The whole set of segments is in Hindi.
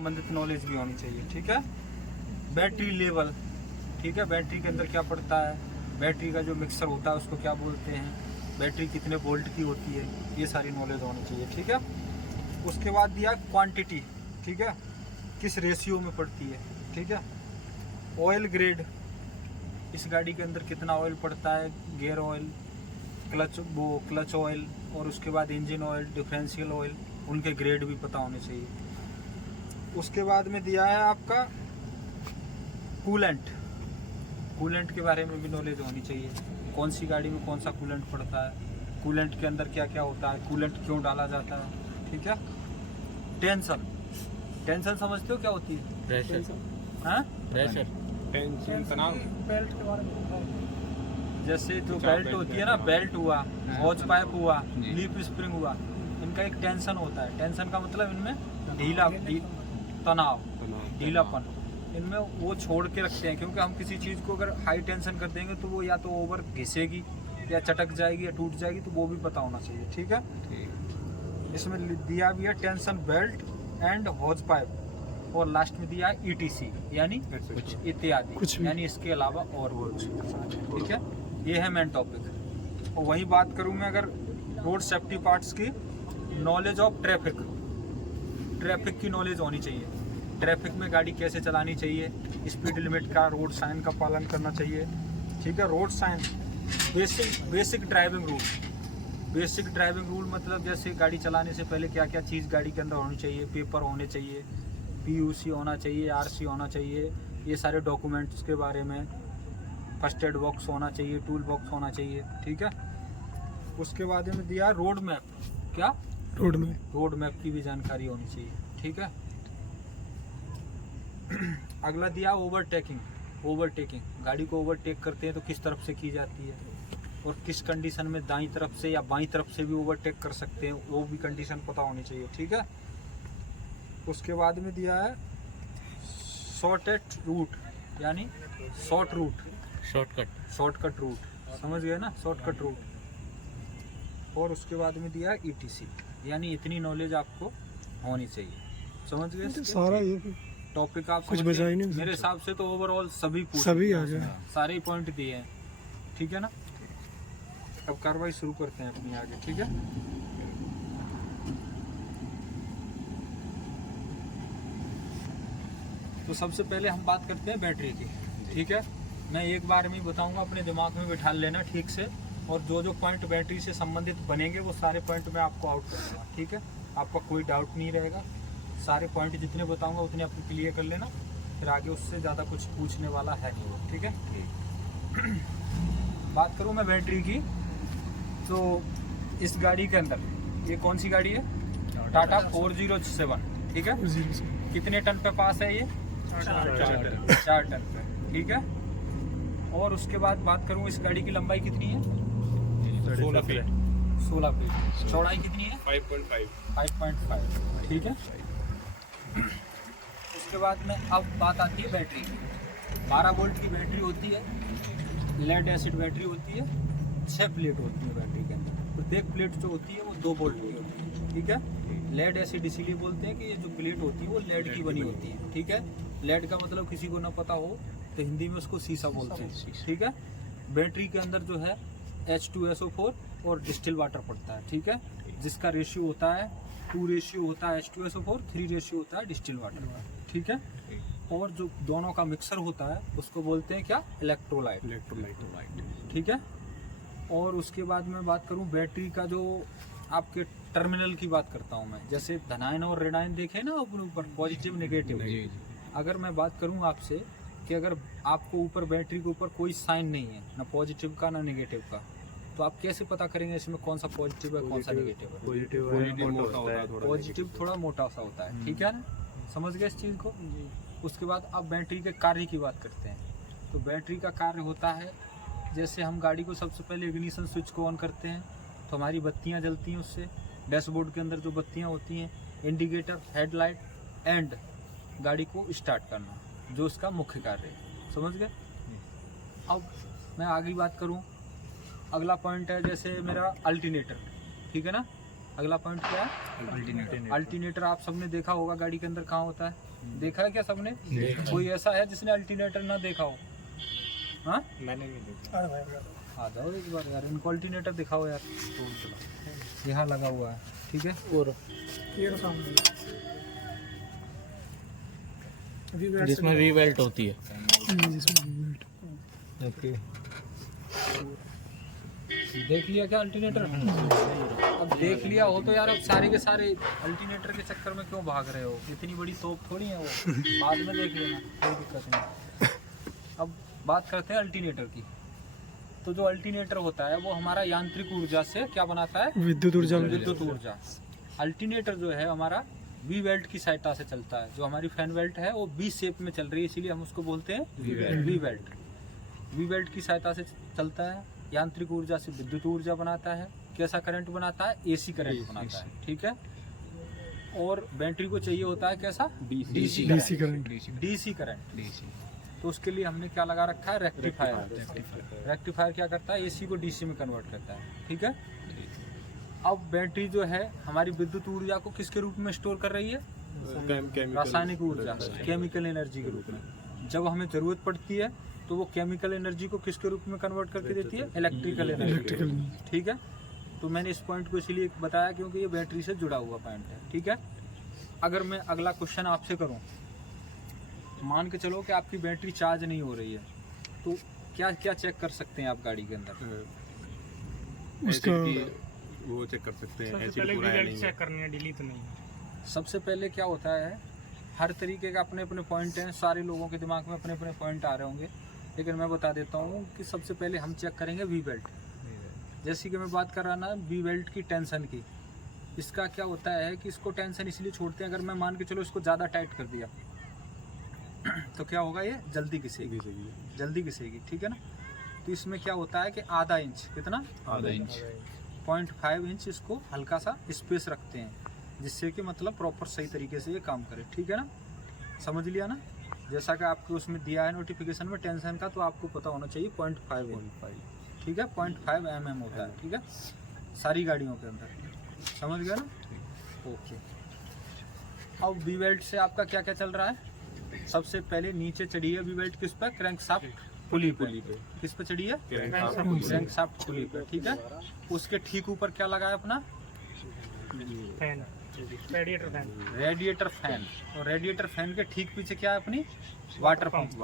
संबंधित नॉलेज भी होनी चाहिए। ठीक है, बैटरी लेवल, ठीक है, बैटरी के अंदर क्या पड़ता है, बैटरी का जो मिक्सर होता है उसको क्या बोलते हैं, बैटरी कितने वोल्ट की होती है, ये सारी नॉलेज होनी चाहिए। ठीक है, उसके बाद दिया क्वांटिटी, ठीक है, किस रेशियो में पड़ती है। ठीक है, ऑयल ग्रेड, इस गाड़ी के अंदर कितना ऑयल पड़ता है, गियर ऑयल, क्लच ऑयल, और उसके बाद इंजन ऑयल, डिफरेंशियल ऑयल, उनके ग्रेड भी पता होने चाहिए। उसके बाद में दिया है आपका कूलेंट, कूलेंट के बारे में भी नॉलेज होनी चाहिए, कौन सी गाड़ी में कौन सा कूलेंट पड़ता है, कूलेंट के अंदर क्या क्या होता है, कूलेंट क्यों डाला जाता है। ठीक है, टेंशन, टेंशन समझते हो क्या होती है? प्रेशर, हाँ, प्रेशर, टेंशन, तनाव। बेल्ट के बारे में जैसे जो बेल्ट होती है ना, बेल्ट हुआ, हॉज पाइप हुआ, जी। लीफ स्प्रिंग हुआ, इनका एक टेंशन होता है। टेंशन का मतलब इनमें तनाव, ढीलापन, इनमें वो छोड़ के रखते हैं, क्योंकि हम किसी चीज़ को अगर हाई टेंशन कर देंगे तो वो या तो ओवर घिसेगी या चटक जाएगी या टूट जाएगी, तो वो भी पता होना चाहिए। ठीक है, इसमें दिया भी है टेंशन बेल्ट एंड हॉज पाइप, और लास्ट में दिया है ETC यानी कुछ इत्यादि, यानी इसके अलावा और कुछ। ठीक है, ये है मेन टॉपिक। और वही बात करूँ मैं अगर रोड सेफ्टी पार्ट्स की, नॉलेज ऑफ ट्रैफिक, ट्रैफिक की नॉलेज होनी चाहिए, ट्रैफिक में गाड़ी कैसे चलानी चाहिए, स्पीड लिमिट का, रोड साइन का पालन करना चाहिए। ठीक है, road sign, basic driving rule, basic driving rule मतलब जैसे गाड़ी चलाने से पहले क्या क्या चीज़ गाड़ी के अंदर होनी चाहिए, पेपर होने चाहिए, PUC होना चाहिए, RC होना चाहिए, ये सारे डॉक्यूमेंट्स के बारे में, फर्स्ट एड बॉक्स होना चाहिए, टूल बॉक्स होना चाहिए। ठीक है, उसके बाद में दिया रोड मैप, क्या रोड मैप की भी जानकारी होनी चाहिए। ठीक है, अगला दिया ओवरटेकिंग, ओवरटेकिंग, गाड़ी को ओवरटेक करते हैं तो किस तरफ से की जाती है, और किस कंडीशन में दाईं तरफ से या बाईं तरफ से भी ओवरटेक कर सकते हैं, वो भी कंडीशन पता होनी चाहिए। ठीक है, उसके बाद में दिया है शॉर्टेड रूट, यानी शॉर्ट रूट, शॉर्टकट रूट, समझ गए ना, शॉर्टकट रूट। और उसके बाद में दिया है ETC, यानी इतनी नॉलेज आपको होनी चाहिए। समझ गए सारा ये टॉपिक आप कुछ समझ गए? बचा ही नहीं। मेरे हिसाब से तो ओवरऑल सभी आ गए, सारे पॉइंट दिए हैं। ठीक है ना, अब कार्रवाई शुरू करते हैं अपनी आगे। ठीक है, तो सबसे पहले हम बात करते हैं बैटरी की। ठीक है, मैं एक बार में बताऊंगा, अपने दिमाग में बिठा लेना ठीक से, और जो जो पॉइंट बैटरी से संबंधित बनेंगे वो सारे पॉइंट मैं आपको आउट करूँगा। ठीक है, आपका कोई डाउट नहीं रहेगा, सारे पॉइंट जितने बताऊंगा उतने आपको क्लियर कर लेना, फिर आगे उससे ज़्यादा कुछ पूछने वाला है नहीं। ठीक है, बात करूँ मैं बैटरी की, तो इस गाड़ी के अंदर, ये कौन सी गाड़ी है, टाटा 407। ठीक है, कितने टन पे पास है ये, 4 टन पे। ठीक है, और उसके बाद बात करूँ इस गाड़ी की लंबाई कितनी है, 16 फीट, 16 फीट, चौड़ाई कितनी है, 5.5। ठीक है, उसके बाद में अब बात आती है बैटरी की। 12 वोल्ट की बैटरी होती है, लेड एसिड बैटरी होती है, 6 प्लेट होती है बैटरी के अंदर। प्रत्येक प्लेट जो होती है वो 2 वोल्ट की होती है। ठीक है, लेड एसिड इसीलिए बोलते हैं कि ये जो प्लेट होती है वो लेड की बनी होती है। ठीक है, लेड का मतलब किसी को ना पता हो तो हिंदी में उसको सीसा बोलते हैं। ठीक है, बैटरी के अंदर जो है H2SO4 और डिस्टिल वाटर पड़ता है। ठीक है, जिसका रेशियो होता है 2 रेशियो होता है H2SO4, 3 रेशियो होता है डिस्टिल वाटर। ठीक है, और जो दोनों का मिक्सर होता है उसको बोलते हैं क्या, इलेक्ट्रोलाइट। ठीक है, और उसके बाद मैं बात करूं बैटरी का, जो आपके टर्मिनल की बात करता हूं मैं, जैसे धनायन और ऋणायन देखे ना अपने ऊपर, पॉजिटिव नेगेटिव। अगर मैं बात करूं आपसे कि अगर आपको ऊपर बैटरी के ऊपर कोई साइन नहीं है, ना पॉजिटिव का ना नेगेटिव का, तो आप कैसे पता करेंगे इसमें कौन सा पॉजिटिव है कौन सा नेगेटिव है? पॉजिटिव थोड़ा मोटा सा होता है। ठीक है ना, समझ गए इस चीज़ को। उसके बाद अब बैटरी के कार्य की बात करते हैं, तो बैटरी का कार्य होता है, जैसे हम गाड़ी को सबसे पहले इग्निशन स्विच को ऑन करते हैं तो हमारी बत्तियां जलती हैं, उससे डैशबोर्ड के अंदर जो बत्तियां होती हैं, इंडिकेटर, हेडलाइट एंड गाड़ी को स्टार्ट करना, जो इसका मुख्य कार्य है। समझ गए। अब मैं आगे बात करूं, अगला पॉइंट है जैसे मेरा अल्टरनेटर। ठीक है ना, अगला पॉइंट क्या है? अल्टरनेटर। आप सबने देखा होगा गाड़ी के अंदर कहाँ होता है, देखा है क्या सबने? कोई ऐसा है जिसने अल्टरनेटर ना देखा हो? हाँ, मैंने नहीं देखा। अरे भाई आ जाओ एक बार यार, इनको अल्टरनेटर दिखाओ यार। यहाँ लगा हुआ है, ठीक है। और ये सामने जिसमें वी बेल्ट होती है। जिसमें वेट ओके, देख लिया क्या अल्टरनेटर? अब देख लिया हो तो यार अब सारे के सारे अल्टरनेटर के चक्कर में क्यों भाग रहे हो? इतनी बड़ी तोप थोड़ी है वो, बाद में देख लेना, कोई दिक्कत नहीं। अब बात करते हैं अल्टरनेटर की। तो जो अल्टरनेटर होता है वो हमारा यांत्रिक ऊर्जा से क्या बनाता है? विद्युत ऊर्जा विद्युत ऊर्जा। अल्टरनेटर जो है हमारा वी बेल्ट की सहायता से चलता है। जो हमारी फैन बेल्ट है वो बी शेप में चल रही है, इसीलिए हम उसको बोलते हैं वी बेल्ट। वी बेल्ट की सहायता से चलता है, यांत्रिक ऊर्जा से विद्युत ऊर्जा बनाता है। कैसा करंट बनाता है? एसी करंट बनाता है, ठीक है। और बैटरी को चाहिए होता है कैसा? DC current. DC current. तो उसके लिए हमने क्या लगा रखा है? रेक्टिफायर। रेक्टिफायर क्या करता है? एसी को डीसी में कन्वर्ट करता है, ठीक है। अब बैटरी जो है हमारी विद्युत ऊर्जा को किसके रूप में स्टोर कर रही है? रासायनिक ऊर्जा, केमिकल एनर्जी के रूप में। जब हमें जरूरत पड़ती है तो वो केमिकल एनर्जी को किसके रूप में कन्वर्ट करके देती है? इलेक्ट्रिकल एनर्जी, ठीक है। तो मैंने इस पॉइंट को इसीलिए बताया क्योंकि ये बैटरी से जुड़ा हुआ पॉइंट है, ठीक है। अगर मैं अगला क्वेश्चन आपसे करूं, मान के चलो कि आपकी बैटरी चार्ज नहीं हो रही है, तो क्या क्या चेक कर सकते हैं आप गाड़ी के अंदर? उसका वो चेक कर सकते हैं, सबसे एसिड पहले पूरा है रिजल्ट नहीं चेक करनी है, डिलीट नहीं। सबसे पहले क्या होता है, हर तरीके का अपने अपने पॉइंट हैं, सारे लोगों के दिमाग में अपने अपने पॉइंट आ रहे होंगे, लेकिन मैं बता देता हूँ कि सबसे पहले हम चेक करेंगे वी बेल्ट। जैसे कि मैं बात कर रहा ना वी बेल्ट की टेंशन की, इसका क्या होता है कि इसको टेंशन इसलिए छोड़ते हैं, अगर मैं मान के चलो इसको ज़्यादा टाइट कर दिया तो क्या होगा? ये जल्दी घिसेगी, जल्दी घिसेगी, ठीक है ना। तो इसमें क्या होता है कि आधा इंच, कितना? आधा इंच, 0.5 इंच इसको हल्का सा स्पेस रखते हैं, जिससे कि मतलब प्रॉपर सही तरीके से ये काम करे, ठीक है ना। समझ लिया ना? जैसा कि आपको उसमें दिया है नोटिफिकेशन में टेंशन का, तो आपको पता होना चाहिए 0.5 इंच, ठीक है। 0.5 mm होता है, ठीक है, सारी गाड़ियों के अंदर। समझ गया ना? ओके। अब वी बेल्ट से आपका क्या क्या चल रहा है? सबसे पहले नीचे चढ़ी है वी बेल्ट किस पे? क्रैंक शाफ्ट पुली पे। किस पे चढ़ी है? क्रैंक शाफ्ट पुली पे, ठीक है। उसके ठीक ऊपर क्या लगा है अपना? Fan, radiator fan. Radiator fan. और रेडिएटर फैन के ठीक पीछे क्या है अपनी? Water pump.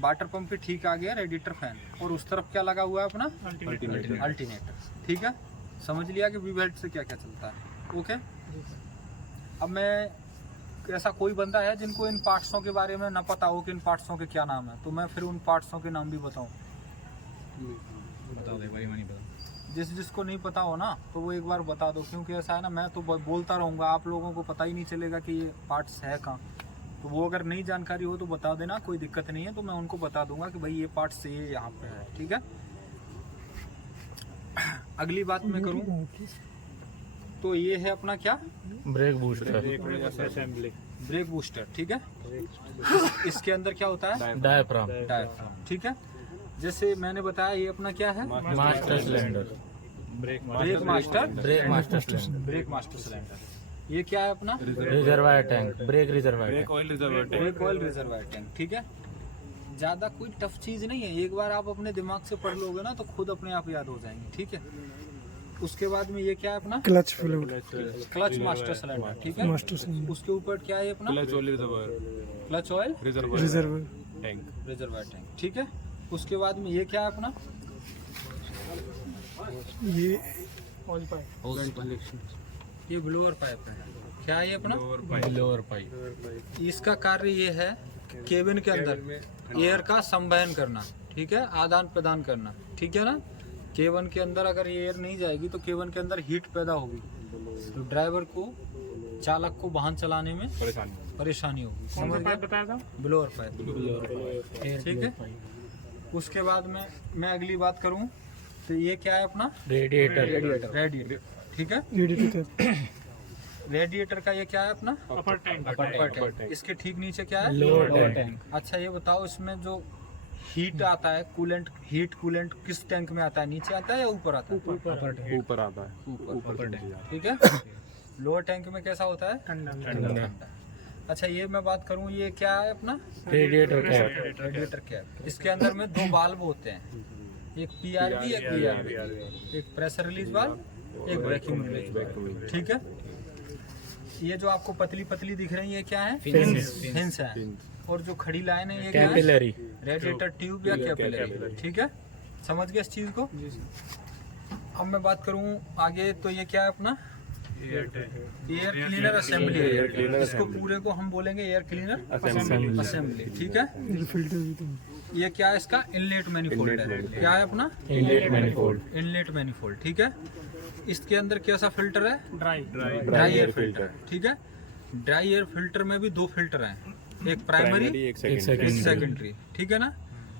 वाटर पंप के ठीक आ गया रेडिएटर फैन। और उस तरफ क्या लगा हुआ है अपना? अल्टरनेटर, ठीक है। समझ लिया कि वी बेल्ट से क्या क्या चलता है, ओके। अब मैं, ऐसा कोई बंदा है जिनको इन पार्ट्सों के बारे में ना पता हो कि इन पार्ट्सों के क्या नाम है, तो मैं फिर उन पार्ट्सों के नाम भी बताऊं। बता दे भाई, मैं नहीं पता। जिसको नहीं पता हो ना तो वो एक बार बता दो, क्योंकि ऐसा है ना, मैं तो बोलता रहूँगा, आप लोगों को पता ही नहीं चलेगा कि ये पार्ट्स है कहाँ। तो वो अगर नई जानकारी हो तो बता देना, कोई दिक्कत नहीं है, तो मैं उनको बता दूंगा कि भाई ये पार्ट्स ये यहाँ पे है, ठीक है। अगली बात मैं करूँ तो ये है अपना क्या? ब्रेक बूस्टर, ब्रेक बूस्टर, ठीक है। इसके अंदर क्या होता है? डायफ्राम, डायफ्राम, ठीक है। जैसे मैंने बताया ये अपना क्या है? Master cylinder, brake master cylinder, brake master cylinder. ये क्या है अपना? Reservoir tank, brake reservoir brake oil reservoir tank. Brake oil reservoir tank, ठीक है। ज़्यादा कोई टफ चीज़ नहीं है, एक बार आप अपने दिमाग से पढ़ लोगे ना तो खुद अपने आप याद हो जाएंगे, ठीक है। उसके बाद में ये क्या है अपना? Clutch fluid, clutch master cylinder, ठीक है। मास्टर सिलेंडर, उसके ऊपर क्या है अपना? Clutch oil reservoir, clutch oil reservoir tank, reservoir tank, ठीक है। उसके बाद में ये क्या है अपना? ये ऑयल पाइप, ये ब्लोअर पाइप है। क्या है ये अपना? Lower pipe. इसका कार्य ये है कि केबिन के अंदर एयर का संवहन करना, ठीक है, आदान प्रदान करना, ठीक है ना। केबिन के अंदर अगर ये एयर नहीं जाएगी तो केबिन के अंदर हीट पैदा होगी, तो ड्राइवर को, चालक को वाहन चलाने में परेशानी होगी। समझ गए? बताया था ब्लोअर पाइप, ठीक है। उसके बाद में मैं अगली बात करूं तो ये क्या है अपना? रेडिएटर, रेडिएटर, ठीक है। रेडिएटर, रेडिएटर का ये क्या है अपना? अपर टैंक, अपर टैंक। इसके ठीक नीचे क्या है? Lower tank. अच्छा ये बताओ, इसमें जो हीट आता है, कूलेंट हीट कूलेंट किस टैंक में आता है, नीचे आता है या ऊपर आता है? ऊपर आता है, ऊपर टैंक। ठीक है। लोअर टैंक में कैसा होता है? ठंडा। अच्छा, ये मैं बात करूं, ये क्या है अपना? Radiator cap. Radiator cap. इसके अंदर में दो वाल्व होते हैं, एक पीआरवी, एक बीआरवी, एक प्रेशर रिलीज वाल्व, एक वैक्यूम रिलीज वाल्व। ठीक है। ये जो आपको पतली पतली दिख रही है क्या है? फिन्स है। और जो खड़ी लाइन है ये क्या है? कैपिलरी। रेडिएटर ट्यूब या कैपिलरी। ठीक है, समझ गए इस चीज को? अब मैं बात करूं आगे, तो ये क्या है अपना? एयर क्लीनर असेंबली है। इसको पूरे को हम बोलेंगे एयर क्लीनर असेंबली। ठीक है। फिल्टर भी तो ये क्या है? इसका इनलेट मैनिफोल्ड है। क्या है अपना? Inlet manifold. Inlet manifold. ठीक है। इसके अंदर कैसा फिल्टर है? Dry air filter. ठीक है। ड्राई एयर फिल्टर में भी दो फिल्टर हैं, एक प्राइमरी, एक एक सेकंड। सेकेंडरी। ठीक है ना।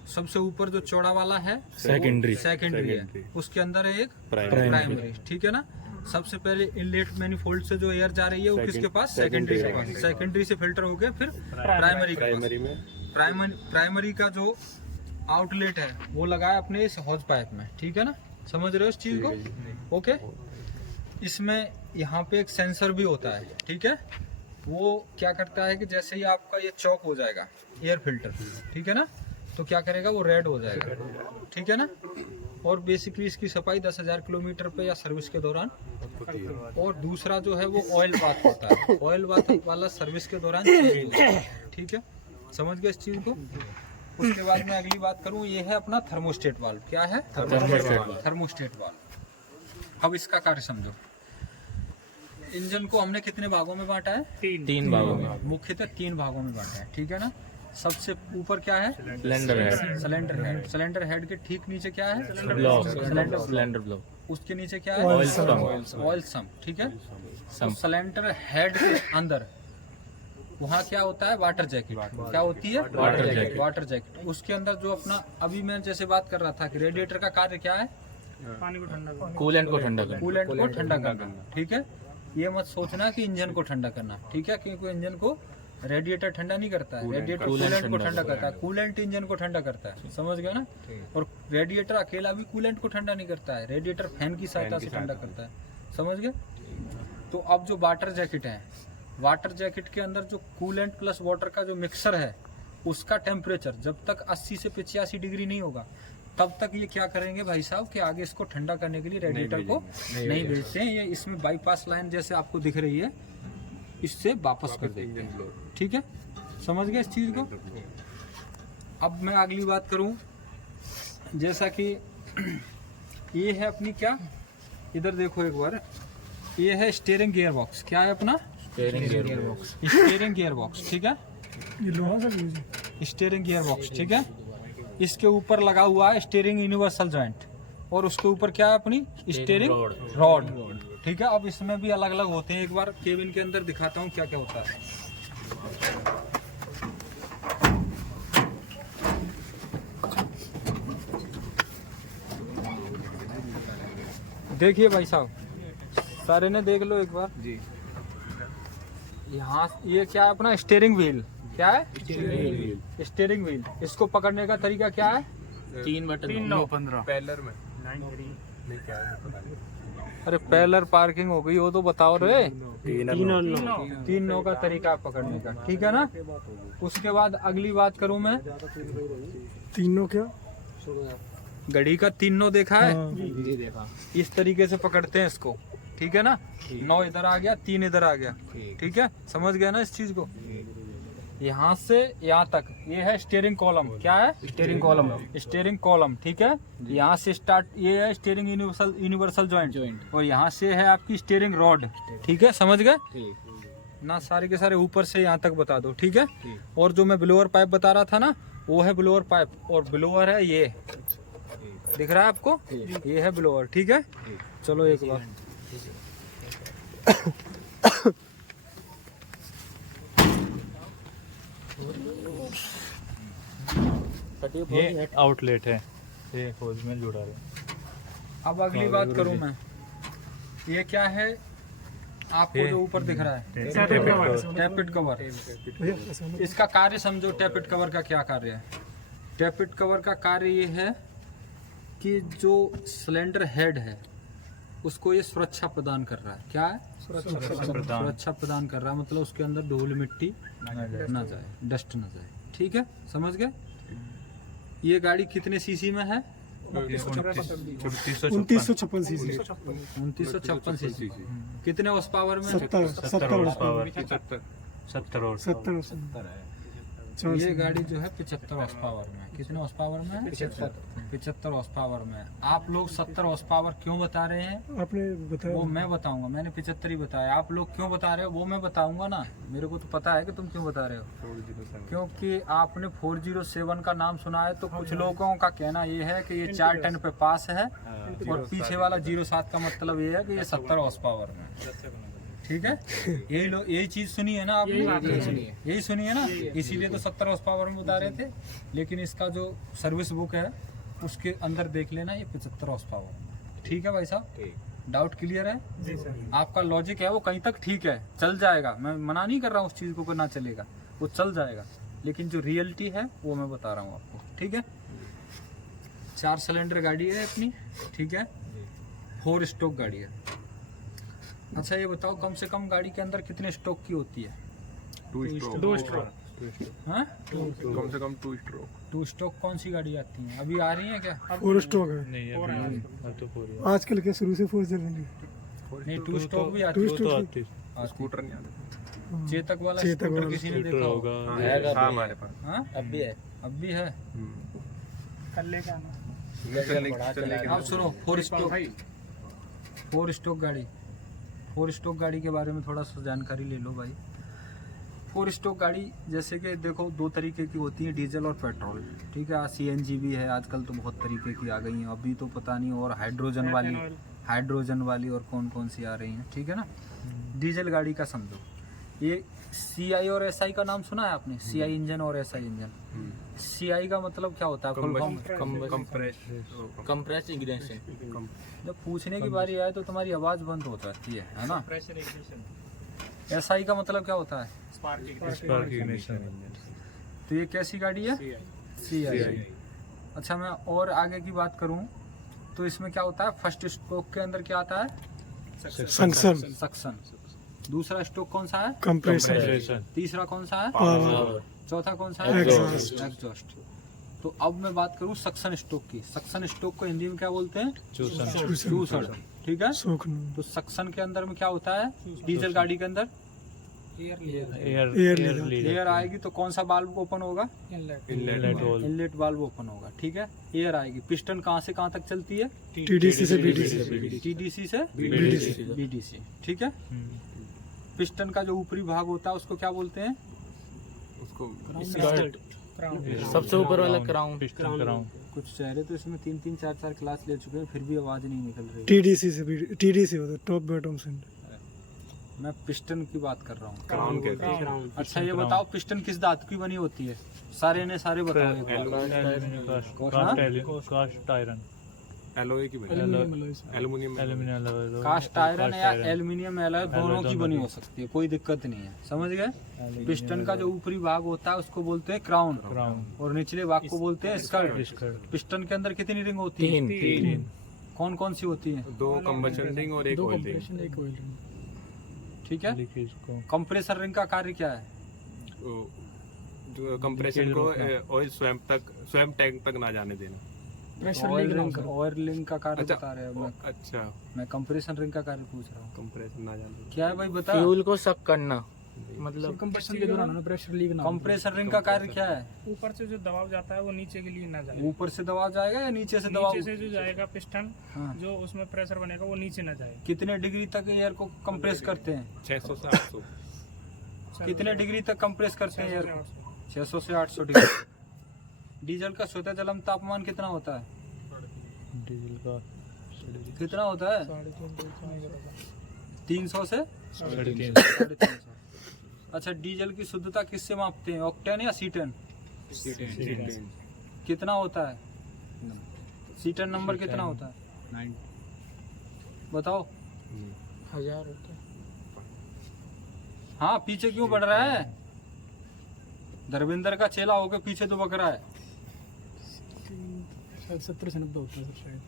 सबसे ऊपर जो चौड़ा वाला है सेकेंडरी। सेकेंडरी है, Secondary। उसके अंदर है एक प्राइमरी। प्राइमरी। ठीक है ना। सबसे पहले इनलेट मैनिफोल्ड से जो एयर जा रही है वो किसके पास? सेकेंडरी के पास। सेकेंडरी से फिल्टर होके फिर प्राइमरी के पास। प्राइमरी में प्राइमरी का जो आउटलेट है वो लगा है अपने इस हॉज पाइप में। ठीक है ना, समझ रहे हो इस चीज को? ओके। इसमें यहाँ पे एक सेंसर भी होता है। ठीक है। वो क्या करता है कि जैसे ही आपका ये चौक हो जाएगा एयर फिल्टर, ठीक है ना, तो क्या करेगा? वो रेड हो जाएगा। ठीक है ना। और बेसिकली इसकी सफाई 10,000 किलोमीटर पे या सर्विस के दौरान। और दूसरा जो है वो ऑयल बाथ होता है, ऑयल बाथ वाला सर्विस के दौरान चेंज होता है। ठीक है, समझ गए इस चीज को? उसके बाद मैं अगली बात करूं, ये है अपना थर्मोस्टेट वाल्व। क्या है? Thermostat valve. अब इसका कार्य समझो। इंजन को हमने कितने भागों में बांटा है? 3 भागों में। मुख्यतः 3 भागों में बांटा है। ठीक है ना। सबसे ऊपर क्या है? Cylinder head. Cylinder head. Cylinder head के ठीक नीचे क्या है? ब्लॉक। Cylinder block. उसके नीचे क्या है? Oil sump. Oil sump. ठीक है। तो सम्प। सिलेंडर हेड के अंदर वहाँ क्या होता है? Water jacket. क्या होती है? Water jacket. Water jacket. उसके अंदर जो अपना अभी मैं जैसे बात कर रहा था कि रेडिएटर का कार्य क्या है? पानी को ठंडा करना। कूलेंट को ठंडा करना। कूलेंट को ठंडा करना। ठीक है। ये मत सोचना कि इंजन को ठंडा करना। ठीक है, क्योंकि इंजन को रेडिएटर ठंडा नहीं करता है, रेडिएटर कूलेंट को ठंडा करता है। कूलेंट इंजन को ठंडा करता है, समझ गए ना। और रेडिएटर अकेला भी कूलेंट को ठंडा नहीं करता है, रेडिएटर फैन की सहायता से ठंडा करता है, समझ गए। तो अब जो वाटर जैकेट है, वाटर जैकेट के अंदर जो कूलेंट प्लस वाटर का जो मिक्सर है, उसका टेम्परेचर जब तक 80 से 85 डिग्री नहीं होगा तब तक ये क्या करेंगे भाई साहब कि आगे इसको ठंडा करने के लिए रेडिएटर को नहीं भेजते हैं। ये इसमें बाईपास लाइन जैसे आपको दिख रही है, इससे वापस कर देते हैं। ठीक है, समझ गए इस चीज को। अब मैं अगली बात करूं, जैसा कि ये है अपनी क्या, इधर देखो एक बार, ये है स्टीयरिंग गियर बॉक्स। क्या है अपना? Steering gear box. Steering gear box. ठीक है, ये लोहा का यूज है। Steering gear box. ठीक है, इसके ऊपर लगा हुआ है स्टीयरिंग यूनिवर्सल जॉइंट, और उसके ऊपर क्या है अपनी? Steering rod. ठीक है, अब इसमें भी अलग अलग होते हैं। एक बार केबिन के अंदर दिखाता हूँ क्या क्या होता है। देखिए भाई साहब, सारे ने देख लो एक बार जी। यहाँ ये क्या है अपना? Steering wheel. क्या है? Steering wheel. इसको पकड़ने का तरीका क्या है? 3 बटन। 9-15 पैलर में 9-3 नहीं, क्या है पता नहीं। अरे पैलर पार्किंग हो गई, वो तो बताओ रे। 3 3 9 का तरीका है पकड़ने का। ठीक है ना। उसके बाद अगली बात करूं मैं, तीनों क्या? घड़ी का 3 9 देखा है? हाँ। जी देखा। इस तरीके से पकड़ते हैं इसको। ठीक है ना। 9 इधर आ गया, 3 इधर आ गया। ठीक है, समझ गया ना इस चीज को। यहाँ से यहाँ तक ये है स्टीयरिंग कॉलम। क्या है? Steering column. Steering column. ठीक है, यहाँ से स्टार्ट, ये है स्टीयरिंग यूनिवर्सल जॉइंट, और यहाँ से है आपकी स्टीयरिंग रॉड। ठीक है, समझ गए ना। सारे के सारे ऊपर से यहाँ तक बता दो। ठीक है, और जो मैं ब्लोअर पाइप बता रहा था ना, वो है ब्लोअर पाइप, और ब्लोअर है ये, दिख रहा है आपको? ये है ब्लोअर। ठीक है, चलो एक बार ये आउटलेट है, ये होज में जुड़ा है। अब अगली बात करूं मैं, ये क्या है आपको जो ऊपर दिख रहा है? Tappet cover. इसका कार्य समझो, टैपिट कवर का क्या कार्य है? टैपेट कवर का कार्य ये है कि जो सिलेंडर हेड है उसको ये सुरक्षा प्रदान कर रहा है। क्या है? सुरक्षा प्रदान कर रहा है, मतलब उसके अंदर धूल मिट्टी ना जाए, डस्ट ना जाए। ठीक है, समझ गए? ये गाड़ी कितने सीसी में है? 2956 सीसी। 2956 सीसी। कितने हॉर्स पावर में? 70 पावर 70 ये गाड़ी जो है 75 हॉर्स पावर में है। कितने हॉर्स पावर में है? 75 हॉर्स पावर में है। आप लोग 70 हॉर्स पावर क्यों बता रहे हैं? आपने बताया वो मैं बताऊंगा। मैंने 75 ही बताया। आप लोग क्यों बता रहे हो वो मैं बताऊंगा ना। मेरे को तो पता है कि तुम क्यों बता रहे हो। क्योंकि आपने 407 का नाम सुना है, तो कुछ लोगों का कहना ये है कि ये 4 टन पे पास है, और पीछे वाला 07 का मतलब ये है कि ये 70 हॉर्स पावर में है। ठीक है, यही चीज सुनी है ना आपने? यही सुनी है ना, इसीलिए तो 70 हॉर्स पावर में बता रहे थे। लेकिन इसका जो सर्विस बुक है उसके अंदर देख लेना, ये 75 हॉर्स पावर। ठीक है भाई साहब, डाउट क्लियर है? आपका लॉजिक है वो कहीं तक ठीक है, चल जाएगा। मैं मना नहीं कर रहा हूँ उस चीज को ना चलेगा, वो चल जाएगा। लेकिन जो रियलिटी है वो मैं बता रहा हूँ आपको। ठीक है, 4 सिलेंडर गाड़ी है अपनी। ठीक है, 4 स्टॉक गाड़ी है। अच्छा ये बताओ, कम से कम गाड़ी के अंदर कितने स्टॉक की होती है? 2 स्ट्रोक। हाँ, कम से कम 2 स्ट्रोक। 2 स्टॉक कौन सी गाड़ी आती है? अभी आ रही है क्या? 4 स्टॉक है नहीं अभी तो पूरी आजकल के, शुरू से 4 चल रही है। नहीं, 2 स्टॉक भी आती है। तो आती स्कूटर नहीं आते। चेतक वाला चेतक स्कूटर वाला किसी ने स्कूटर देखा होगा? होगा। हाँ हमारे पास। हाँ, अब भी है। कल लेके आना। अब सुनो, 4 स्टॉक गाड़ी, 4 स्टॉक गाड़ी के बारे में थोड़ा सा जानकारी ले लो भाई। 4 स्टॉक गाड़ी जैसे कि देखो 2 तरीके की होती है, डीजल और पेट्रोल। ठीक है, CNG भी है आजकल, तो बहुत तरीके की आ गई हैं। अभी तो पता नहीं, और हाइड्रोजन वाली और कौन कौन सी आ रही हैं। ठीक है ना, डीजल गाड़ी का समझो। ये CI और SI का नाम सुना है आपने? CI इंजन और SI इंजन। CI का मतलब क्या होता है? Compress ignition. जब पूछने की बारी आए तो तुम्हारी आवाज बंद हो जाती है ना। SI का मतलब क्या होता है? Spark ignition. तो ये कैसी गाड़ी है? CI। अच्छा, मैं और आगे की बात करूं तो इसमें क्या होता है? फर्स्ट स्ट्रोक के अंदर क्या आता है? सक्शन। दूसरा स्ट्रोक कौन सा है? कंप्रेसर। तीसरा कौन सा है? पावर। चौथा कौन सा है? एग्जॉस्ट। तो अब मैं बात करूं सक्शन स्ट्रोक की। सक्शन स्ट्रोक को हिंदी में क्या बोलते हैं? चूसड़। ठीक है, तो सक्शन के अंदर में क्या होता है? डीजल गाड़ी के अंदर एयर आएगी तो कौन सा वाल्व ओपन होगा? इनलेट वाल्व ओपन होगा। ठीक है, एयर आएगी। पिस्टन कहाँ से कहाँ तक चलती है? TDC से TDC से BDC। ठीक है, पिस्टन का जो ऊपरी भाग होता है उसको क्या बोलते हैं? उसको सबसे ऊपर वाला क्राउन। कुछ चेहरे तो इसमें 3-3, 4-4 क्लास ले चुके हैं, फिर भी आवाज नहीं निकल रही। TDC होता है, टॉप बॉटम सेंटर। मैं पिस्टन की बात कर रहा हूँ। क्राउन कहते हैं। अच्छा ये बताओ, पिस्टन किस धातु की बनी होती है? सारे बताओ एक बार। कास्ट आयरन, एलॉय की बनी। एल्युमिनियम। कास्ट आयरन या एल्युमिनियम एलॉय दोनों की बनी हो सकती है, कोई दिक्कत नहीं है। समझ गए? पिस्टन का जो ऊपरी भाग होता है उसको बोलते हैं क्राउन, और निचले भाग को बोलते हैं स्कर्ट। पिस्टन के अंदर कितनी रिंग होती है? 3। कौन कौन सी होती है? 2 कंबशन रिंग और 1 ऑयल रिंग। ठीक है, कंप्रेसर रिंग का कार्य क्या है? जो कंप्रेशन को ऑयल स्वयं टैंक तक ना जाने देना। ऑयल रिंग का कार्य अच्छा, बता रहे हैं। अच्छा, मैं कंप्रेसर रिंग का कार्य पूछ रहा हूँ। कंप्रेशन ना जाने। क्या है भाई बता? फ्यूल को सक करना, मतलब कंप्रेशन के दौरान प्रेशर लीक ना। कंप्रेसर रिंग का कार्य क्या है? ऊपर से जो दबाव जाता है वो नीचे के लिए ना जाए। ऊपर से दबाव जाएगा या नीचे से दबाव? नीचे से जो जाएगा पिस्टन, हाँ। जो उसमें प्रेशर बनेगा वो नीचे ना जाए। कितने डिग्री तक एयर को कंप्रेस करते हैं? 600 से 800। कितने डिग्री तक कंप्रेस करते हैं एयर को? 600 से 800 डिग्री। डीजल का स्वतः जलम तापमान कितना होता है? डीजल का कितना होता है? 300 से 350। अच्छा, डीजल की शुद्धता किससे मापते हैं? ऑक्टेन या सीटेन? कितना होता है? सीटेन नंबर कितना होता है? बताओ। 1000 होता है। हाँ, पीछे क्यों बढ़ रहा है? धर्मेंद्र का चेला होकर पीछे तो बक रहा है। शायद 70 से 90 होता है सर, शायद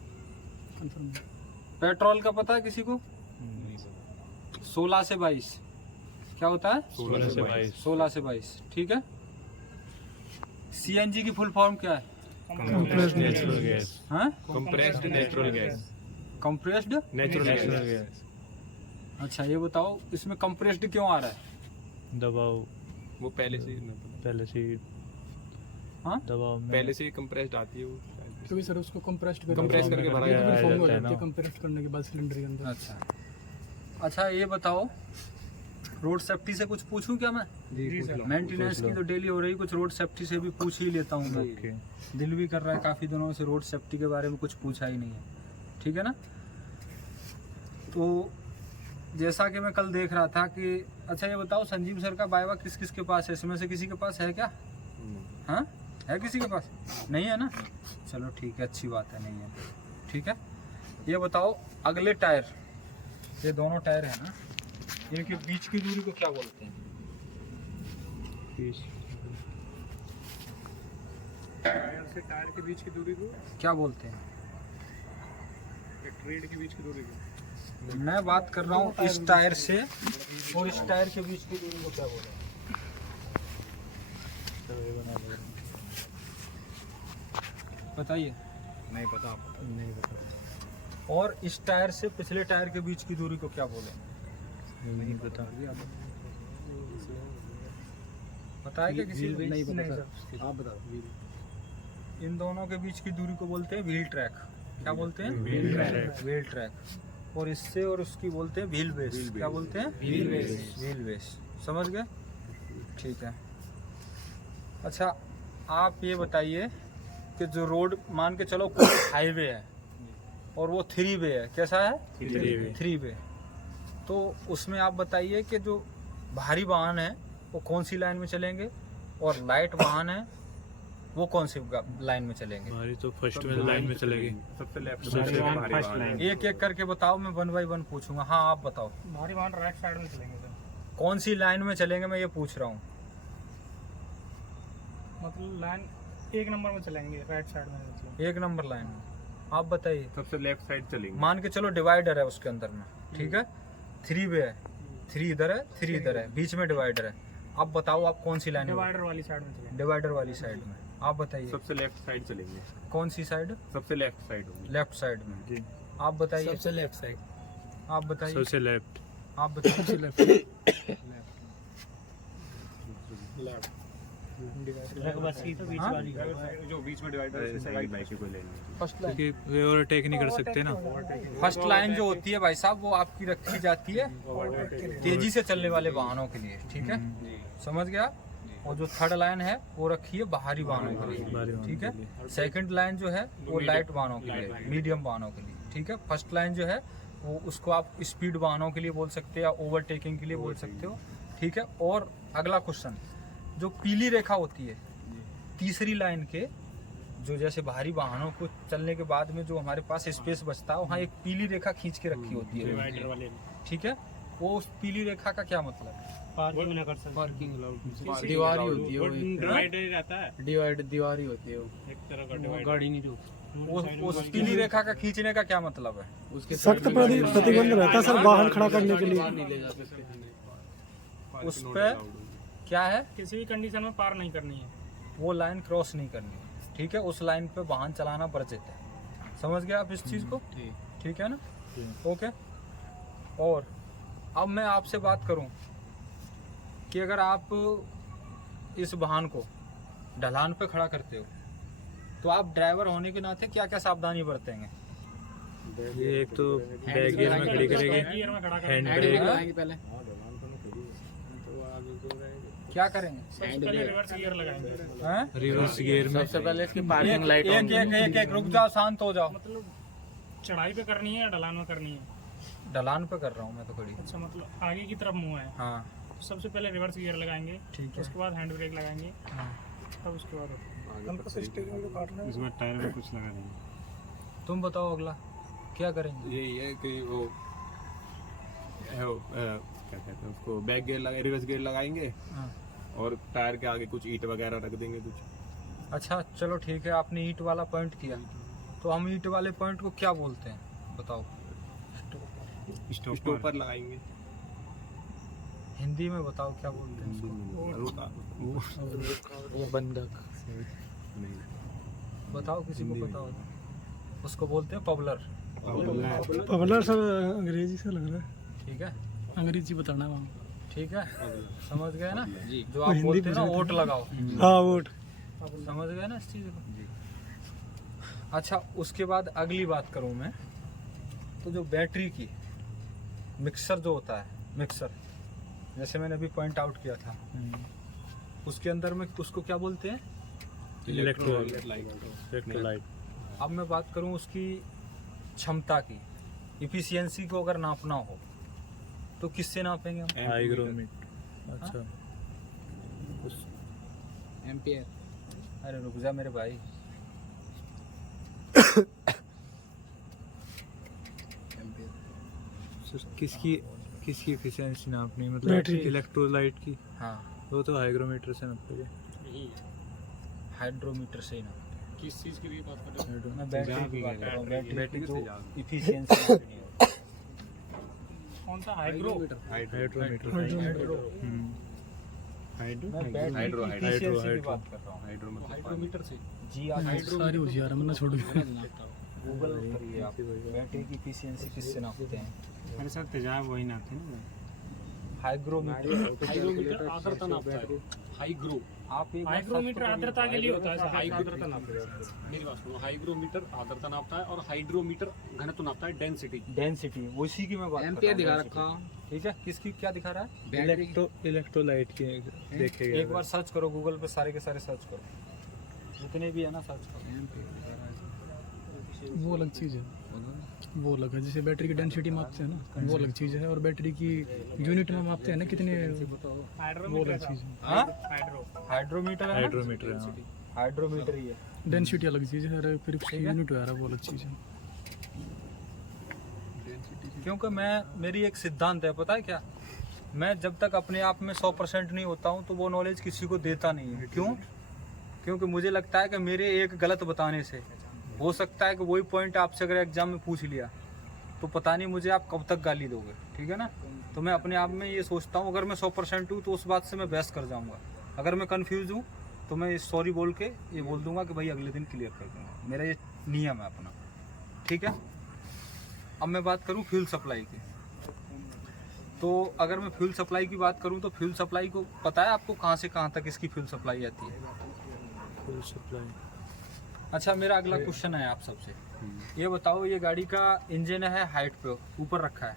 कंफर्म। पेट्रोल का पता है किसी को? 16 से 22 क्या होता है? 16 से 22 16 से 22 ठीक है। सीएनजी की फुल फॉर्म क्या है? नेचुरल गैस हाँ, compressed natural gas, compressed. Natural natural gas. Gas अच्छा ये बताओ इसमें कंप्रेस्ड क्यों आ रहा है? दबाव वो पहले से हाँ? दबाव में पहले से ही कंप्रेस्ड आती है वो शायद। क्योंकि सर उसको कंप्रेस्ड कंप्रेस करके भरा जाता है। फॉर्म हो जाता है जाती है ना। कंप्रेस्ड करने के बाद सिलेंडर के अंदर। अच्छा ये बताओ रोड सेफ्टी से कुछ पूछूं क्या मैं? जी सर। मेंटेनेंस की तो डेली हो रही, कुछ रोड सेफ्टी से भी पूछ ही लेता हूँ मैं। ओके दिल भी कर रहा है काफ़ी दिनों से रोड सेफ्टी के बारे में कुछ पूछा ही नहीं है, ठीक है ना। तो जैसा कि मैं कल देख रहा था कि अच्छा ये बताओ संजीव सर का वाइवा किस किस के पास है? इसमें से किसी के पास है क्या? हाँ है किसी के पास? नहीं है ना, चलो ठीक है, अच्छी बात है, नहीं है ठीक है। ये बताओ अगले टायर, ये दोनों टायर है ना, इनके बीच की दूरी को क्या बोलते हैं? टायर से टायर के बीच की दूरी को, क्या बोलते हैं? ट्रेड के बीच की दूरी को। मैं बात कर रहा हूँ इस टायर से और इस टायर के बीच की दूरी को क्या बोलते हैं? बताइए। नहीं पता आपको? नहीं पता। और इस टायर से पिछले टायर के बीच की दूरी को क्या बोले? नहीं पता पता है क्या किसी को? नहीं पता सर। आप बताओ। इन दोनों के बीच की दूरी को बोलते हैं व्हील ट्रैक। क्या बोलते हैं? Wheel track. Wheel track. और इससे और उसकी बोलते हैं व्हील बेस। क्या बोलते हैं? Wheel base. व्हील बेस, समझ गए? ठीक है। अच्छा आप ये बताइए कि जो रोड मान के चलो कोई हाईवे है और वो 3 वे है, कैसा है? 3 वे। तो उसमें आप बताइए कि जो भारी वाहन है वो कौन सी लाइन में चलेंगे और लाइट वाहन है वो कौन सी लाइन में चलेंगे? हमारी तो फर्स्ट में लाइन में चलेगी। सबसे लेफ्ट सबसे फर्स्ट लाइन। एक एक करके बताओ, मैं 1 बाय 1 पूछूंगा। हाँ आप बताओ भारी वाहन राइट साइड में चलेंगे सर। कौन सी लाइन में चलेंगे, मैं ये पूछ रहा हूँ। मतलब लाइन 1 नंबर में चलेंगे, राइट साइड में मतलब। 1 नंबर लाइन में। आप बताइए। सबसे लेफ्ट साइड चलेंगे। मान के चलो डिवाइडर है उसके अंदर में, ठीक है, 3 वे है, 3 इधर है 3 इधर है, बीच में डिवाइडर है। आप बताओ आप कौन सी लाइन में? डिवाइडर वाली साइड में चलेंगे। डिवाइडर वाली साइड में। आप बताइए सबसे लेफ्ट साइड चलेंगे। कौन सी साइड? सबसे लेफ्ट साइड होगी। लेफ्ट साइड में। जी आप बताइए। सबसे लेफ्ट साइड। आप बताइए। सबसे लेफ्ट। आप बताइए। सबसे लेफ्ट। लेफ्ट। हाँ? जो बीच में डिवाइडर है उससे राइट बाइक को लेंगे। First line. क्योंकि वे ओवरटेक नहीं कर सकते ना। फर्स्ट लाइन जो होती है भाई साहब वो आपकी रखी जाती है तेजी से चलने वाले वाहनों के लिए, ठीक है, समझ गया। और जो थर्ड लाइन है वो रखी है बाहरी वाहनों के बाहरी लिए, वाहनों ठीक के है। सेकंड लाइन जो है वो लाइट वाहनों के लिए, मीडियम वाहनों के लिए, ठीक है। फर्स्ट लाइन जो है वो उसको आप स्पीड वाहनों के लिए बोल सकते हो या ओवरटेकिंग के लिए बोल सकते हो, ठीक है। और अगला क्वेश्चन, जो पीली रेखा होती है तीसरी लाइन के, जो जैसे भारी वाहनों को चलने के बाद में जो हमारे पास स्पेस बचता है वहाँ एक पीली रेखा खींच के रखी होती है, डिवाइडर वाले। ठीक है। वो उस पीली रेखा का क्या मतलब है? पार्किंग ना कर सकते। पार्किंग दीवार ही होती है वो, डिवाइडर ही रहता है, दीवार ही होती है वो। एक तरह का डिवाइडर। गाड़ी नहीं जो उस पीली रेखा का खींचने का क्या मतलब है? उसके सख्त प्रतिबंध रहता है सर वाहन खड़ा करने के लिए। नहीं ले जाते उसके। उस पे क्या है? किसी भी कंडीशन में पार नहीं करनी है। वो लाइन क्रॉस नहीं करनी है, ठीक है। उस लाइन पे वाहन चलाना वर्जित है, समझ गए आप इस चीज़ को? ठीक है ना, ओके। और अब मैं आपसे बात करूं कि अगर आप इस वाहन को ढलान पे खड़ा करते हो तो आप ड्राइवर होने के नाते क्या क्या सावधानी बरतेंगे? ये एक तो बैक गियर में खड़ी करेगी, गियर में खड़ा हैंड हैंड ब्रेक। ब्रेक लगाएंगे पहले। क्या करेंगे? सबसे पहले रिवर्स गियर लगाएंगे। हैं? रिवर्स गियर में सबसे पहले इसकी पार्किंग लाइट एक एक रुक जाओ, शांत हो जाओ। मतलब चढ़ाई पे करनी है या ढलान में करनी है? ढलान पे कर रहा हूँ मैं तो खड़ी। अच्छा, मतलब आगे की तरफ मुंह है। हाँ सबसे पहले रिवर्स गियर लगाएंगे, ठीक है। उसके बाद हैंड ब्रेक लगाएंगे, हाँ। तब उसके बाद इसमें टायर में कुछ लगा नहीं। तुम बताओ अगला क्या करेंगे? यही है कि वो क्या कहते हैं उसको, बैक गियर लगा, रिवर्स गियर लगाएंगे हाँ। और टायर के आगे कुछ ईंट वगैरह रख देंगे कुछ। अच्छा चलो ठीक है, आपने ईंट वाला पॉइंट किया। तो हम ईट वाले पॉइंट को क्या बोलते हैं बताओ? स्टॉपर लगाएंगे। हिंदी में बताओ क्या बोलते हैं उसको? ये बंधक। बताओ, किसी को पता हो? उसको बोलते हैं पबलर। पबलर सर अंग्रेजी से लग रहा है, ठीक है, अंग्रेजी बताना है वहाँ। ठीक है, समझ गए ना? जी। जो आप बोलते हैं ना वोट लगाओ, हाँ वोट। समझ गए ना इस चीज़ को? अच्छा, उसके बाद अगली बात करूं मैं, तो जो बैटरी की मिक्सर जो होता है, मिक्सर जैसे मैंने अभी पॉइंट आउट किया था, उसके अंदर में उसको क्या बोलते हैं? इलेक्ट्रोलाइट। अब मैं बात करूं उसकी क्षमता की, इफिशियंसी को अगर नापना हो तो किससे नापेंगे हम? हाइग्रोमीटर। अच्छा, एम्पियर। अरे रुक जा मेरे भाई, किसकी एफिशिएंसी नापनी, मतलब बैटरी। इलेक्ट्रोलाइट की? हाँ, वो तो हाइग्रोमीटर से नापेंगे। हाइड्रोमीटर से ही ना। किस चीज़ की भी बात कर रहे हो? मैं बैटरी की बात कर रहा हूँ, बैटरी बैटरी की से जो ज्यादा। इफिशियंसी नापनी हो। कौन सा हाइग्रो? हाइड्रोमीटर। मैं बैटरी हाइड्रो, की हाइड्रो, इफिशियंसी की बात कर रहा हूँ। हाइड्रोमीटर से। जी आप सारी होशियार है, मैंने छोड़ दिया। गूगल करिए आप, बैटरी की इफिशियंसी किससे नापते हैं? मेरे साथ तेजाब वही नाते हैं ना। हाइग्रोमीटर। हाइग्रोमीटर आर्द्रता नापता है। हाइग्रो, आप एक बार हाइग्रोमीटर सर्च आर्द्रता के लिए होता है। हाइग्रो- आर्द्रता नापता है। मेरी बात सुनो, हाइग्रोमीटर आर्द्रता नापता है और हाइड्रोमीटर घनत्व नापता है, डेंसिटी। डेंसिटी, उसी की मैं बात कर एम्पियर रहा दिखा हूँ। रखा। ठीक है, किसकी क्या दिखा रहा है? इलेक्ट्रोलाइट की देखेगा। एक बार सर्च करो गूगल पे, सारे के सारे सर्च करो, जितने भी है ना सर्च करो। वो अलग चीज़ है, वो अलग है। जैसे बैटरी की डेंसिटी मापते हैं ना, वो अलग चीज़ है। और बैटरी की यूनिट में मापते हैं ना कितने, वो अलग चीज़ है। हाँ? हाइड्रो, हाइड्रोमीटर है ना? हाइड्रोमीटर है, हाँ। हाइड्रोमीटर ही है। डेंसिटी अलग चीज़ है, और फिर उसकी यूनिट है वो अलग चीज़ है। क्योंकि मेरी एक सिद्धांत है, पता है क्या? मैं जब तक अपने आप में 100% नहीं होता हूँ तो वो नॉलेज किसी को देता नहीं है। क्यों? क्योंकि मुझे लगता है कि मेरे एक गलत बताने से हो सकता है कि वही पॉइंट आपसे अगर एग्जाम में पूछ लिया तो पता नहीं मुझे आप कब तक गाली दोगे। ठीक है ना? तो मैं अपने आप में ये सोचता हूँ, अगर मैं 100% हूँ तो उस बात से मैं बहस कर जाऊँगा। अगर मैं कन्फ्यूज़ हूँ तो मैं सॉरी बोल के ये बोल दूंगा कि भाई अगले दिन क्लियर कर दूंगा। मेरा ये नियम है अपना। ठीक है? अब मैं बात करूँ फ्यूल सप्लाई की, तो अगर मैं फ्यूल सप्लाई की बात करूँ तो फ्यूल सप्लाई को पता है आपको कहाँ से कहाँ तक इसकी फ्यूल सप्लाई आती है? Full supply. अच्छा, मेरा अगला क्वेश्चन है आप सबसे, ये बताओ, ये गाड़ी का इंजन है हाइट पे ऊपर रखा है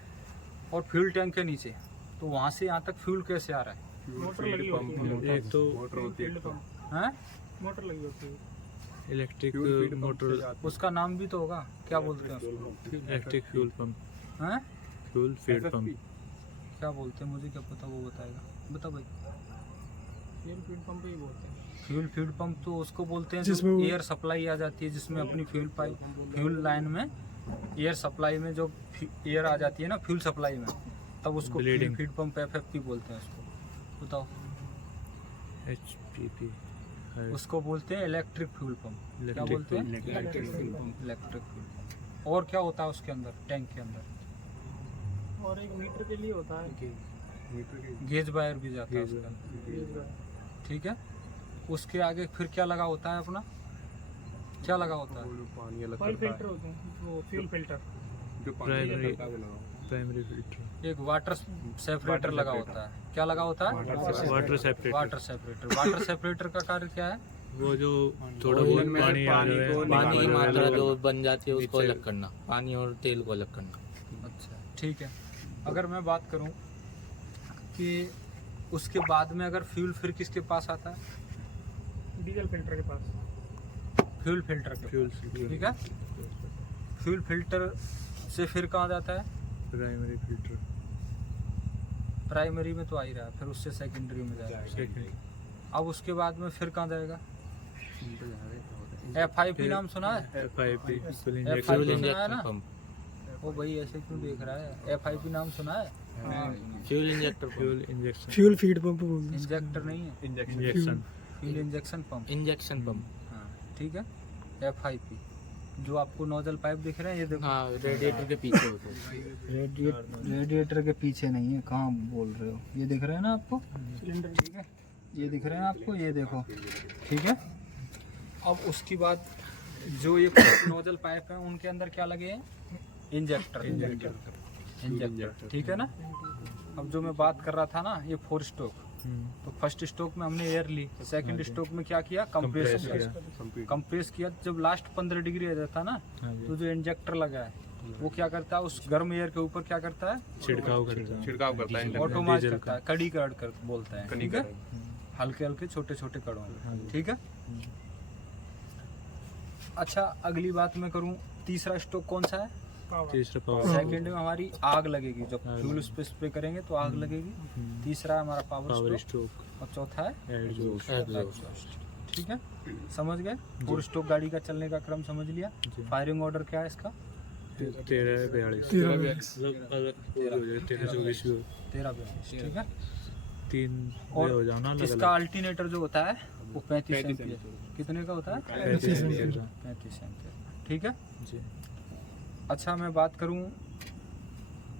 और फ्यूल टैंक के नीचे, तो वहाँ से यहाँ तक फ्यूल कैसे आ रहा है? मोटर लगी होती है। एक तो फील्ड पंप, हैं? मोटर लगी होती है। इलेक्ट्रिक मोटर, उसका नाम भी तो होगा, क्या बोलते हैं उसको? इलेक्ट्रिक फ्यूल पंप, हैं? Fuel feed pump. क्या बोलते हैं, मुझे क्या पता, वो बताएगा। बता भाई। फ्यूल फीड पंप ही बोलते हैं। फ्यूल फीड पंप तो उसको बोलते हैं जिसमें जो वो- एयर सप्लाई आ जाती है, जिसमें अपनी फ्यूल लाइन में एयर सप्लाई में जो एयर आ जाती है ना फ्यूल सप्लाई में, तब उसको fuel Bleeding. Feed pump FFP बोलते हैं उसको। बताओ। HPP, उसको बोलते हैं इलेक्ट्रिक फ्यूल पंप। क्या इलेक्ट्रिक बोलते हैं? Electric fuel pump. Electric fuel pump. और क्या होता है उसके अंदर, टैंक के अंदर? और एक मीटर के लिए होता है। गेज वायर भी जाता है उसके अंदर। ठीक है? उसके आगे फिर क्या लगा होता है अपना, क्या लगा होता है? पानी अलग ऑयल करता फिल्टर होते हैं, वो फ्यूल फिल्टर। है जो पानी प्राइमरी अलग करता है वो लगाओ। प्राइमरी फिल्टर, एक वाटर सेपरेटर लगा होता है। क्या लगा होता है? Water separator. Water separator. Water separator का कार्य क्या है? वो जो थोड़ा बहुत पानी आ रहा है, पानी की मात्रा अलग- जो बन जाती है उसको नीचे- अलग करना, पानी और तेल को अलग करना। अच्छा, ठीक है। अगर मैं बात करूं कि उसके बाद में अगर फ्यूल फिर किसके पास आता है? डीजल फिल्टर के पास। फ्यूल फिल्टर के फ्यूल पास। ठीक है? फ्यूल फिल्टर से फिर कहाँ जाता है? प्राइमरी फिल्टर, प्राइमरी में तो आ ही रहा है, फिर उससे सेकेंडरी में जाएगा। सेकेंडरी, अब उसके बाद में फिर कहाँ जाएगा? FIP नाम सुना है? FIP, फुल फ्यूल इंजेक्शन सुना है इंजेक्शन ना? पंप, ओ भाई ऐसे क्यों देख रहा है? FIP नाम सुना है? Fuel injector fuel injection, fuel feed pump बोलते हैं। इंजेक्टर नहीं है, injection, fuel injection pump. Injection pump. हाँ, ठीक है। FIP जो आपको नोजल पाइप दिख रहे हैं ये देखो, हाँ रेडिएटर के पीछे होता है। रेडिएटर के पीछे नहीं है, कहाँ बोल रहे हो, ये दिख रहे हैं ना आपको सिलेंडर, ठीक है, ये दिख रहे हैं आपको, ये देखो, ठीक है। अब उसकी बाद जो ये नोजल पाइप है उनके अंदर क्या लगे हैं, इंजेक्टर, ठीक है ना। अब जो मैं बात कर रहा था ना, ये 4 स्ट्रोक, तो फर्स्ट स्ट्रोक में हमने एयर ली, सेकंड स्ट्रोक में क्या किया, कंप्रेस किया। जब लास्ट 15 डिग्री आ जाता ना, तो जो इंजेक्टर लगा है वो क्या करता है, उस गर्म एयर के ऊपर क्या करता है, छिड़काव करता है ऑटोमाइज करता है, कड़ी कर बोलता है, ठीक है, हल्के हल्के छोटे छोटे कड़ों में, ठीक है। अच्छा अगली बात मैं करूँ, तीसरा स्ट्रोक कौन सा है, तीसरा पावर सेकंड में हमारी आग लगेगी, जब फ्यूल उस पे स्प्रे करेंगे तो आग लगेगी। तीसरा है हमारा पावर स्ट्रोक और चौथा है एग्जॉस्ट, ठीक है, समझ गए। 4 स्ट्रोक गाड़ी का चलने का क्रम समझ लिया। फायरिंग ऑर्डर क्या है इसका, 13-42 ठीक है। 3 और हो जाना इसका अल्टरनेटर जो होता है वो 35 एम्पियर, कितने का होता है, 35 एम्पियर, ठीक है जी। अच्छा मैं बात करूं,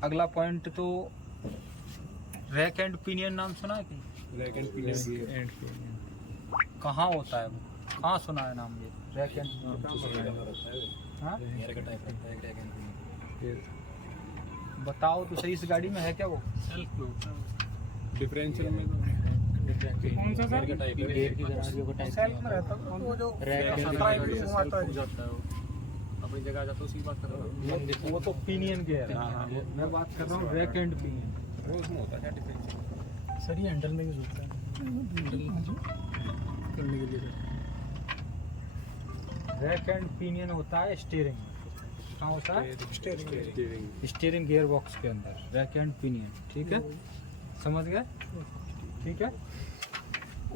अगला पॉइंट तो रैक एंड पिनियन नाम सुना है कि कहाँ होता है वो, कहाँ सुना है नाम ये रैक एंड, हाँ बताओ तो सही, इस गाड़ी में है क्या वो, डिफरेंशियल में कौन सा सर, सेल्फ में रहता है वो जो जाता है वो अपनी जगह आ जाता है, उसकी बात कर रहा हूँ। वो तो पिनियन के है, मैं बात कर रहा हूँ रैक एंड पिनियन, वो उसमें होता है डिफरेंशियल। सर ये हैंडल में यूज होता है करने के लिए। रैक एंड पिनियन होता है स्टीयरिंग, कहाँ होता है, स्टीयरिंग गियर बॉक्स के अंदर रैक एंड पिनियन, ठीक है, समझ गए, ठीक है।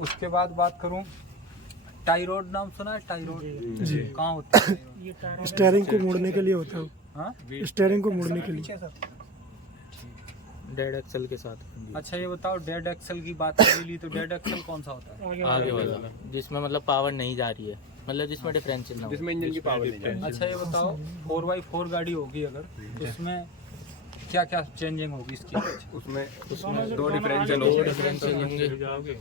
उसके बाद बात करूं, टाई रोड नाम सुना है, टाई रोड जी। कहाँ होता है, स्टीयरिंग को मोड़ने के लिए होता है, हाँ स्टीयरिंग को मोड़ने के लिए डेड एक्सल के साथ। अच्छा ये बताओ, डेड एक्सल की बात कर ली, तो डेड एक्सल कौन सा होता है, आगे वाला जिसमें मतलब पावर नहीं जा रही है, मतलब जिसमें डिफरेंशियल ना हो। जिसमें इंजन की पावर नहीं जाती। अच्छा ये बताओ 4x4 गाड़ी होगी अगर, तो उसमें क्या क्या चेंजिंग होगी इसकी, उसमें 2 डिफरेंशियल होंगे, डिफरेंशियल होंगे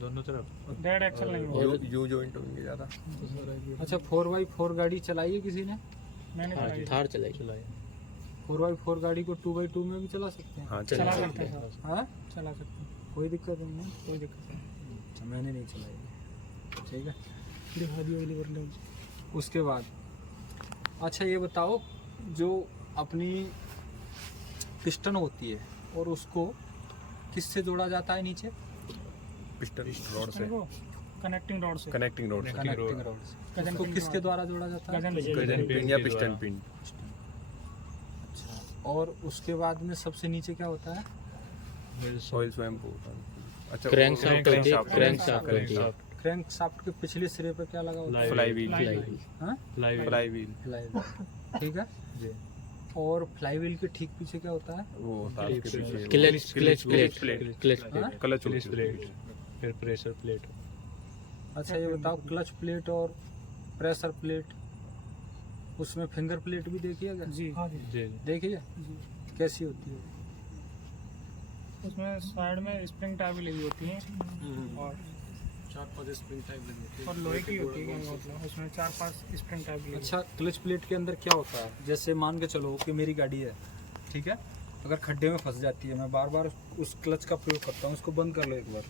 दोनों तरफ, डेड एक्सल नहीं यू जॉइंट होंगे ज़्यादा। अच्छा 4x4 गाड़ी चलाई है किसी ने, मैंने हाँ जी, थार चलाई 4x4 गाड़ी को 2x2 में भी चला सकते हैं, हाँ चला सकते हैं सर, हाँ चला सकते हैं, कोई दिक्कत नहीं है, कोई दिक्कत नहीं। अच्छा मैंने नहीं चलाई, ठीक है। दिखा दियो अगली बार ले। उसके बाद अच्छा ये बताओ, जो अपनी पिस्टन होती है और उसको किससे जोड़ा जाता है नीचे, पिस्टन रोड से, कनेक्टिंग रॉड से, कनेक्टिंग रोड से, कनेक्टिंग रोड से, उसको किसके द्वारा जोड़ा जाता है, गजन पिन या पिस्टन पिन। अच्छा और उसके बाद में सबसे नीचे क्या होता है, ऑयल स्वैम्प होता है। अच्छा क्रैंक शाफ्ट होती है, क्रैंक शाफ्ट होती है, क्रैंक शाफ्ट के पिछले सिरे पर क्या लगा होता है, फ्लाई व्हील, हाँ फ्लाई व्हील फ्लाई, ठीक है जी। और फ्लाई व्हील के ठीक पीछे क्या होता है, वो होता है उसके पीछे क्लच प्लेट, हाँ? क्लच प्लेट, फिर प्रेशर प्लेट। अच्छा ये बताओ, क्लच प्लेट और प्रेशर प्लेट, उसमें फिंगर प्लेट भी देखी है क्या, जी हाँ जी, जी देखिए कैसी होती है, उसमें साइड में स्प्रिंग टाइप लगी होती है और 4-5 स्प्रिंग टाइप लगी होती है। और लोहे की होती है, मतलब उसमें 4-5 स्प्रिंग टाइप लगी। अच्छा क्लच प्लेट के अंदर क्या होता है, जैसे मान के चलो कि मेरी गाड़ी है, ठीक है, अगर खड्डे में फंस जाती है, मैं बार बार उस क्लच का प्रयोग करता हूँ, उसको बंद कर लो एक बार,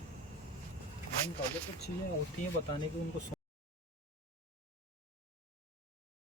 बंद कर दो, कुछ चीज़ें होती हैं बताने की, उनको